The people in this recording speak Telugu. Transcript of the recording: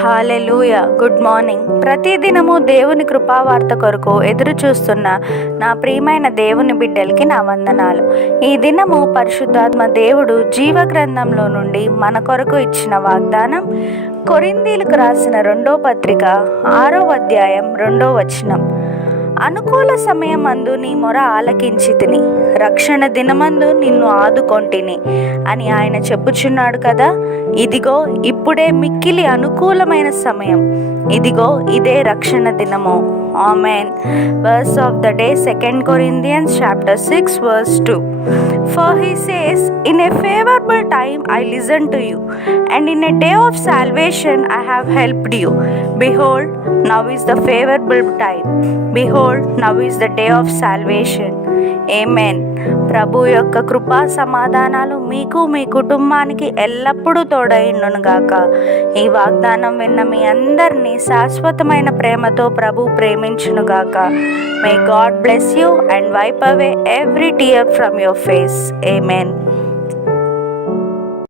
హల్లెలూయా. Good morning. ప్రతిదినము దేవుని కృపావార్త కొరకు ఎదురు చూస్తున్న నా ప్రియమైన దేవుని బిడ్డలకి నా వందనాలు. ఈ దినము పరిశుద్ధాత్మ దేవుడు జీవ గ్రంథంలో నుండి మన కొరకు ఇచ్చిన వాగ్దానం కొరింథీయులకు రాసిన 2వ పత్రిక 6వ అధ్యాయం 2వ వచనం. అనుకూల సమయమందు నీ మొర ఆలకించితిని, రక్షణ దినమందు నిన్ను ఆదుకొంటిని అని ఆయన చెప్పుచున్నాడు కదా. ఇదిగో ఇప్పుడే మిక్కిలి అనుకూలమైన సమయం, ఇదిగో ఇదే రక్షణ దినము. Amen. Verse of the day, 2 Corinthians chapter 6 verse 2. For he says, in a favorable time I listened to you, and in a day of salvation I have helped you. Behold, now is the favorable time. Behold, now is the day of salvation. Amen. ప్రభు యొక్క కృపా సమాధానాలు మీకు మీ కుటుంబానికి ఎల్లప్పుడూ తోడైండునుగాక. ఈ వాగ్దానం విన్న మీ అందరినీ శాశ్వతమైన ప్రేమతో ప్రభు ప్రేమించునుగాక. May God bless you and wipe away every tear from your face. Amen.